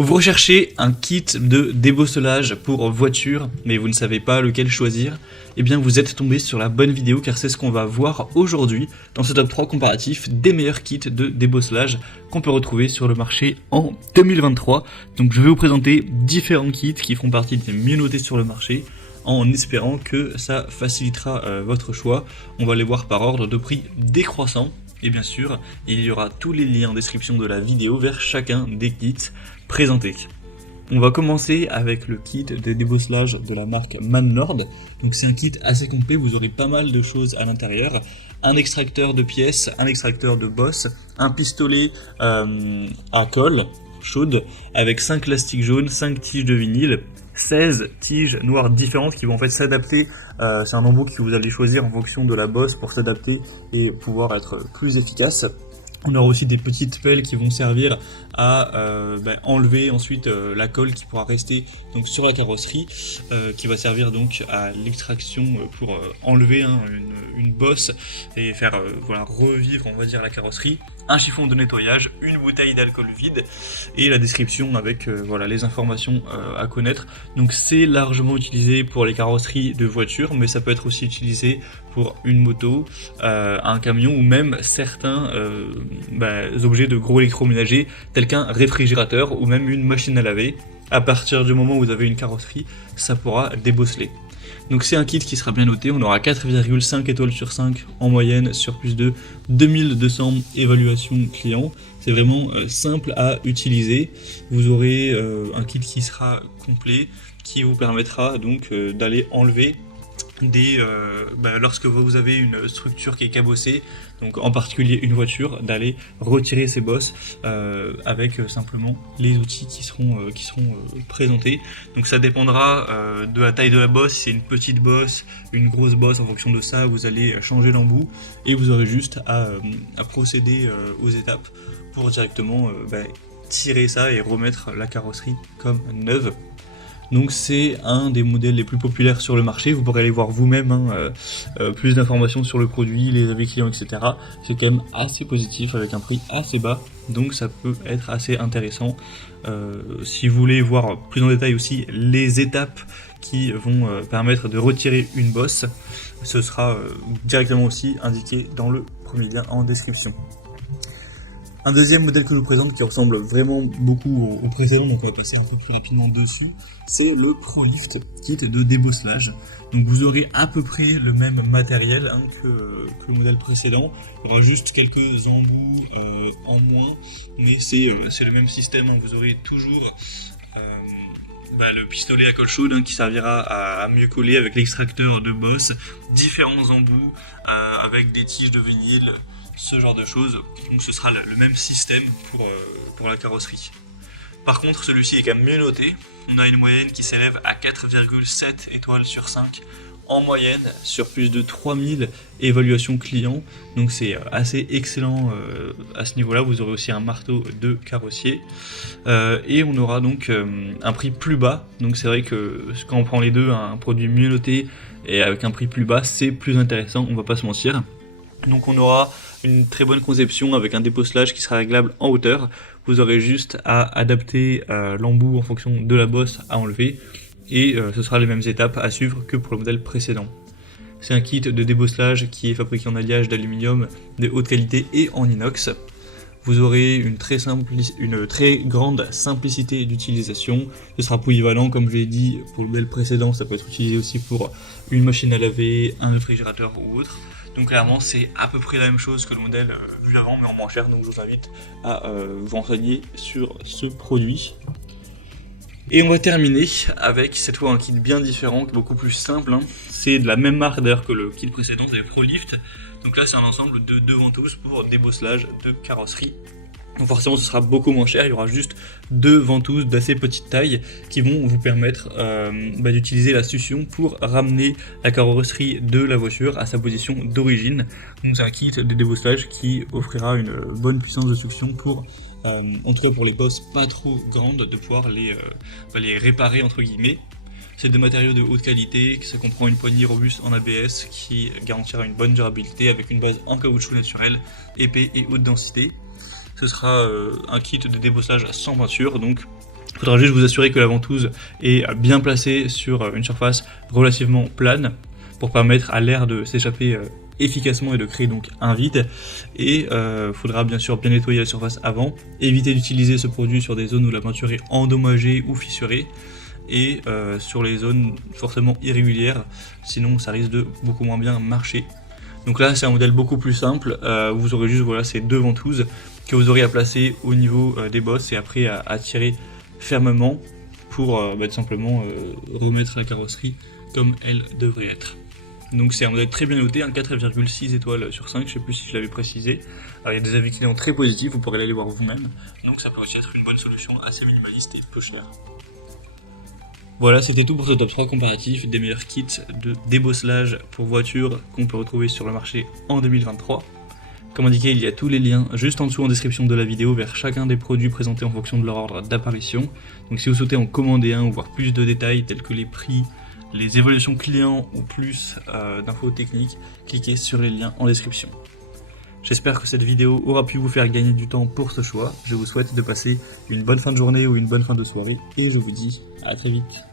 Vous recherchez un kit de débosselage pour voiture, mais vous ne savez pas lequel choisir. Eh bien vous êtes tombé sur la bonne vidéo car c'est ce qu'on va voir aujourd'hui dans ce top 3 comparatif des meilleurs kits de débosselage qu'on peut retrouver sur le marché en 2023. Donc je vais vous présenter différents kits qui font partie des mieux notés sur le marché en espérant que ça facilitera votre choix. On va les voir par ordre de prix décroissant. Et bien sûr, il y aura tous les liens en description de la vidéo vers chacun des kits présentés. On va commencer avec le kit de débosselage de la marque Manlord. Donc c'est un kit assez complet, vous aurez pas mal de choses à l'intérieur. Un extracteur de pièces, un extracteur de bosse, un pistolet à colle chaude avec 5 lastiques jaunes, 5 tiges de vinyle, 16 tiges noires différentes qui vont en fait s'adapter. C'est un embout que vous allez choisir en fonction de la bosse pour s'adapter et pouvoir être plus efficace. On aura aussi des petites pelles qui vont servir à enlever ensuite la colle qui pourra rester donc sur la carrosserie, qui va servir donc à l'extraction pour enlever une bosse et faire revivre on va dire la carrosserie. Un chiffon de nettoyage, une bouteille d'alcool vide et la description avec les informations à connaître. Donc c'est largement utilisé pour les carrosseries de voitures, mais ça peut être aussi utilisé pour une moto, un camion ou même certains objets de gros électroménagers tels qu'un réfrigérateur ou même une machine à laver. À partir du moment où vous avez une carrosserie, ça pourra débosseler. Donc c'est un kit qui sera bien noté, on aura 4,5 étoiles sur 5 en moyenne sur plus de 2200 évaluations clients. C'est vraiment simple à utiliser. Vous aurez un kit qui sera complet, qui vous permettra donc d'aller enlever lorsque vous avez une structure qui est cabossée, donc en particulier une voiture, d'aller retirer ces bosses avec simplement les outils qui seront présentés. Donc ça dépendra de la taille de la bosse. Si c'est une petite bosse, une grosse bosse, en fonction de ça vous allez changer l'embout et vous aurez juste à procéder aux étapes pour directement tirer ça et remettre la carrosserie comme neuve. Donc c'est un des modèles les plus populaires sur le marché, vous pourrez aller voir vous-même plus d'informations sur le produit, les avis clients, etc. C'est quand même assez positif avec un prix assez bas, donc ça peut être assez intéressant. Si vous voulez voir plus en détail aussi les étapes qui vont permettre de retirer une bosse, ce sera directement aussi indiqué dans le premier lien en description. Un deuxième modèle que je vous présente qui ressemble vraiment beaucoup au précédent, donc on va passer un peu plus rapidement dessus, c'est le ProLift kit de débosselage. Donc vous aurez à peu près le même matériel que le modèle précédent, il y aura juste quelques embouts en moins, mais c'est le même système, vous aurez toujours le pistolet à colle chaude qui servira à mieux coller avec l'extracteur de bosse, différents embouts avec des tiges de vinyle, ce genre de choses. Donc ce sera le même système pour la carrosserie. Par contre celui-ci est quand même mieux noté, on a une moyenne qui s'élève à 4,7 étoiles sur 5 en moyenne sur plus de 3000 évaluations clients, donc c'est assez excellent à ce niveau là. Vous aurez aussi un marteau de carrossier et on aura donc un prix plus bas, donc c'est vrai que quand on prend les deux, un produit mieux noté et avec un prix plus bas, c'est plus intéressant, on va pas se mentir. Donc on aura une très bonne conception avec un débosselage qui sera réglable en hauteur. Vous aurez juste à adapter l'embout en fonction de la bosse à enlever et ce sera les mêmes étapes à suivre que pour le modèle précédent. C'est un kit de débosselage qui est fabriqué en alliage d'aluminium de haute qualité et en inox. Vous aurez une très grande simplicité d'utilisation. Ce sera polyvalent, comme je l'ai dit pour le modèle précédent, ça peut être utilisé aussi pour une machine à laver, un réfrigérateur ou autre. Donc clairement c'est à peu près la même chose que le modèle vu avant mais en moins cher, donc je vous invite à vous renseigner sur ce produit. Et on va terminer avec cette fois un kit bien différent, beaucoup plus simple. C'est de la même marque d'ailleurs que le kit précédent, c'est ProLift. Donc là c'est un ensemble de 2 ventouses pour débosselage de carrosserie. Donc forcément ce sera beaucoup moins cher, il y aura juste 2 ventouses d'assez petite taille qui vont vous permettre d'utiliser la succion pour ramener la carrosserie de la voiture à sa position d'origine. Donc c'est un kit de débosselage qui offrira une bonne puissance de succion pour, en tout cas pour les bosses pas trop grandes, de pouvoir les réparer entre guillemets. C'est des matériaux de haute qualité, ça comprend une poignée robuste en ABS qui garantira une bonne durabilité avec une base en caoutchouc naturel, épais et haute densité. Ce sera un kit de débosselage sans peinture, donc Il faudra juste vous assurer que la ventouse est bien placée sur une surface relativement plane pour permettre à l'air de s'échapper efficacement et de créer donc un vide. Et faudra bien sûr bien nettoyer la surface avant, éviter d'utiliser ce produit sur des zones où la peinture est endommagée ou fissurée, et sur les zones forcément irrégulières, sinon ça risque de beaucoup moins bien marcher. Donc là c'est un modèle beaucoup plus simple, vous aurez juste voilà, ces deux ventouses que vous aurez à placer au niveau des bosses et après à tirer fermement pour tout simplement remettre la carrosserie comme elle devrait être. Donc c'est un modèle très bien noté, un 4,6 étoiles sur 5, je sais plus si je l'avais précisé. Alors, il y a des avis clients très positifs, vous pourrez aller voir vous-même. Donc ça peut aussi être une bonne solution assez minimaliste et peu chère. Voilà, c'était tout pour ce top 3 comparatif des meilleurs kits de débosselage pour voitures qu'on peut retrouver sur le marché en 2023. Comme indiqué, il y a tous les liens juste en dessous en description de la vidéo vers chacun des produits présentés en fonction de leur ordre d'apparition. Donc si vous souhaitez en commander un ou voir plus de détails tels que les prix, les évolutions clients ou plus d'infos techniques, cliquez sur les liens en description. J'espère que cette vidéo aura pu vous faire gagner du temps pour ce choix. Je vous souhaite de passer une bonne fin de journée ou une bonne fin de soirée et je vous dis à très vite.